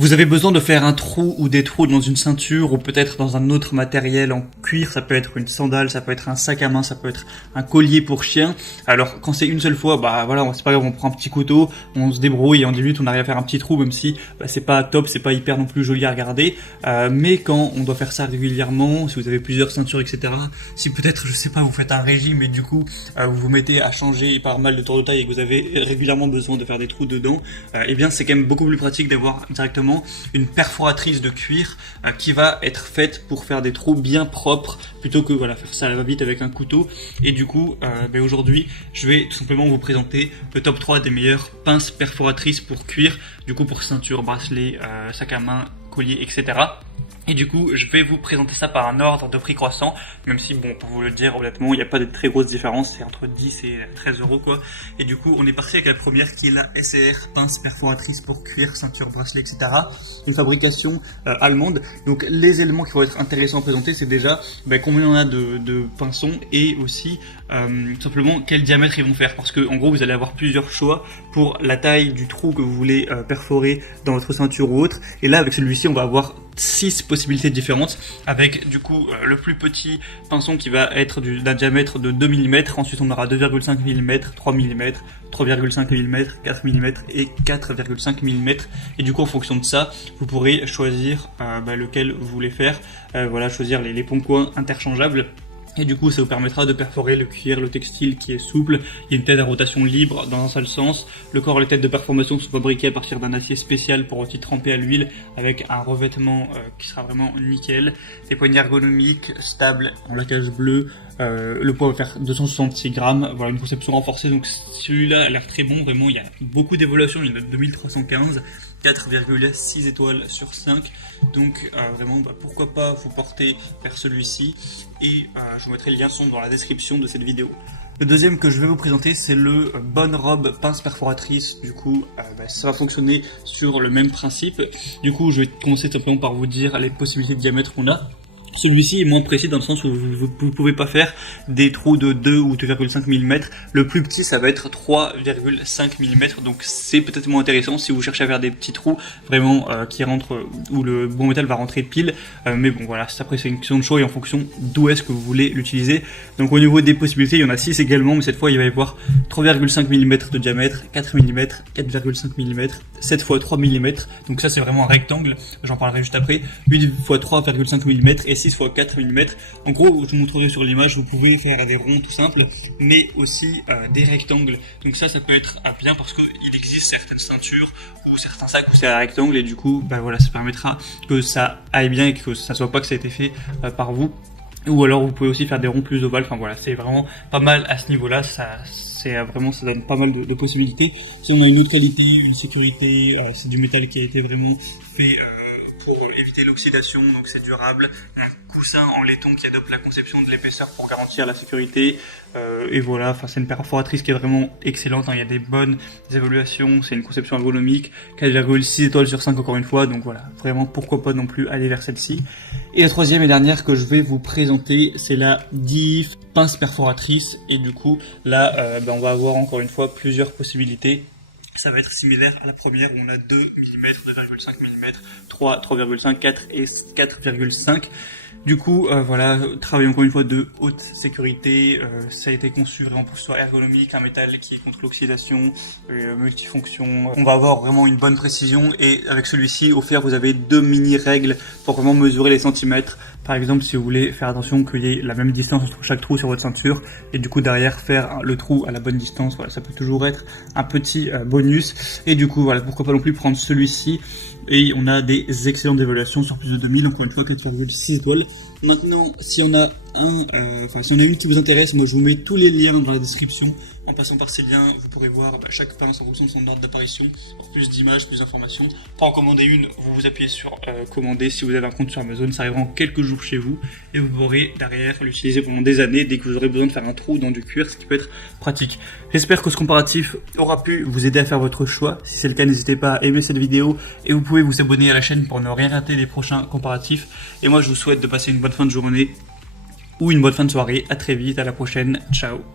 Vous avez besoin de faire un trou ou des trous dans une ceinture ou peut-être dans un autre matériel en cuir, ça peut être une sandale, ça peut être un sac à main, ça peut être un collier pour chien. Alors quand c'est une seule fois, bah voilà, c'est pas grave, on prend un petit couteau, on se débrouille et en 10 minutes on arrive à faire un petit trou, même si c'est pas top, c'est pas hyper non plus joli à regarder. Mais quand on doit faire ça régulièrement, si vous avez plusieurs ceintures, etc., si peut-être, je sais pas, vous faites un régime et du coup vous vous mettez à changer par mal de tour de taille et que vous avez régulièrement besoin de faire des trous dedans, eh bien c'est quand même beaucoup plus pratique d'avoir directement une perforatrice de cuir qui va être faite pour faire des trous bien propres plutôt que voilà faire ça à la va-vite avec un couteau. Et du coup aujourd'hui je vais tout simplement vous présenter le top 3 des meilleures pinces perforatrices pour cuir, du coup pour ceinture, bracelet, sac à main, collier, etc. Et du coup, je vais vous présenter ça par un ordre de prix croissant, même si, bon, pour vous le dire, honnêtement, il n'y a pas de très grosse différence, c'est entre 10 et 13 euros, quoi. Et du coup, on est parti avec la première, qui est la SR, pince perforatrice pour cuir, ceinture, bracelet, etc. Une fabrication allemande. Donc, les éléments qui vont être intéressants à présenter, c'est déjà combien on a de pinçons et aussi, tout simplement, quel diamètre ils vont faire. Parce que, en gros, vous allez avoir plusieurs choix pour la taille du trou que vous voulez perforer dans votre ceinture ou autre. Et là, avec celui-ci, on va avoir 6 possibilités différentes avec du coup le plus petit pinçon qui va être d'un diamètre de 2 mm, ensuite on aura 2,5 mm, 3 mm, 3,5 mm, 4 mm et 4,5 mm et du coup en fonction de ça vous pourrez choisir lequel vous voulez faire, voilà, choisir les points interchangeables. Et du coup, ça vous permettra de perforer le cuir, le textile qui est souple. Il y a une tête à rotation libre dans un seul sens. Le corps et les têtes de performation sont fabriqués à partir d'un acier spécial pour aussi tremper à l'huile avec un revêtement qui sera vraiment nickel. Des poignées ergonomiques, stables, en laquage bleu. Le poids va faire 266 grammes. Voilà, une conception renforcée. Donc celui-là a l'air très bon. Vraiment, il y a beaucoup d'évaluations. Il y en a 2315. 4,6 étoiles sur 5, donc vraiment pourquoi pas vous porter vers celui-ci et je vous mettrai le lien dans la description de cette vidéo. Le deuxième que je vais vous présenter, c'est le Bonne Robe pince perforatrice. Du coup, ça va fonctionner sur le même principe. Du coup, je vais commencer simplement par vous dire les possibilités de diamètre qu'on a. Celui-ci est moins précis dans le sens où vous ne pouvez pas faire des trous de 2 ou 2,5 mm. Le plus petit, ça va être 3,5 mm. Donc c'est peut-être moins intéressant si vous cherchez à faire des petits trous vraiment qui rentrent, où le bon métal va rentrer pile. Mais bon voilà, après c'est une question de choix et en fonction d'où est-ce que vous voulez l'utiliser. Donc au niveau des possibilités, il y en a 6 également. Mais cette fois, il va y avoir 3,5 mm de diamètre, 4 mm, 4,5 mm, 7 x 3 mm. Donc ça c'est vraiment un rectangle. J'en parlerai juste après. 8 x 3,5 mm et 6 x 4 mm. En gros, je vous montrerai sur l'image, vous pouvez faire des ronds tout simples, mais aussi des rectangles. Donc ça peut être bien parce qu'il existe certaines ceintures ou certains sacs où c'est un rectangle et du coup, voilà, ça permettra que ça aille bien et que ça ne soit pas que ça a été fait par vous. Ou alors vous pouvez aussi faire des ronds plus ovales. Enfin voilà, c'est vraiment pas mal à ce niveau-là. Ça donne pas mal de possibilités. Si on a une autre qualité, une sécurité, c'est du métal qui a été vraiment fait pour éviter l'oxydation, donc c'est durable. Un coussin en laiton qui adopte la conception de l'épaisseur pour garantir la sécurité. Et voilà, c'est une perforatrice qui est vraiment excellente. Il y a des bonnes évaluations, c'est une conception ergonomique, 4,6 étoiles sur 5 encore une fois. Donc voilà, vraiment pourquoi pas non plus aller vers celle-ci. Et la troisième et dernière que je vais vous présenter, c'est la DIF pince perforatrice. Et du coup, là, on va avoir encore une fois plusieurs possibilités. Ça va être similaire à la première où on a 2 mm, 2,5 mm, 3, 3,5, 4 et 4,5. Du coup, voilà, travail encore une fois de haute sécurité. Ça a été conçu vraiment pour que ce soit ergonomique, un métal qui est contre l'oxydation, multifonction. On va avoir vraiment une bonne précision et avec celui-ci, au fer, vous avez 2 mini règles pour vraiment mesurer les centimètres. Par exemple, si vous voulez faire attention qu'il y ait la même distance entre chaque trou sur votre ceinture et du coup derrière faire le trou à la bonne distance, voilà, ça peut toujours être un petit bonus. Et du coup, voilà, pourquoi pas non plus prendre celui-ci. Et on a des excellentes évaluations sur plus de 2000, encore une fois 4,6 étoiles. Maintenant, si on a si on a une qui vous intéresse, moi je vous mets tous les liens dans la description. En passant par ces liens, vous pourrez voir chaque pince en fonction de son ordre d'apparition, plus d'images, plus d'informations. Pour en commander une, vous appuyez sur commander. Si vous avez un compte sur Amazon, ça arrivera en quelques jours chez vous et vous pourrez derrière l'utiliser pendant des années dès que vous aurez besoin de faire un trou dans du cuir, ce qui peut être pratique. J'espère que ce comparatif aura pu vous aider à faire votre choix. Si c'est le cas, n'hésitez pas à aimer cette vidéo et vous pouvez vous abonner à la chaîne pour ne rien rater des prochains comparatifs. Et moi, je vous souhaite de passer une bonne fin de journée ou une bonne fin de soirée. À très vite, à la prochaine. Ciao.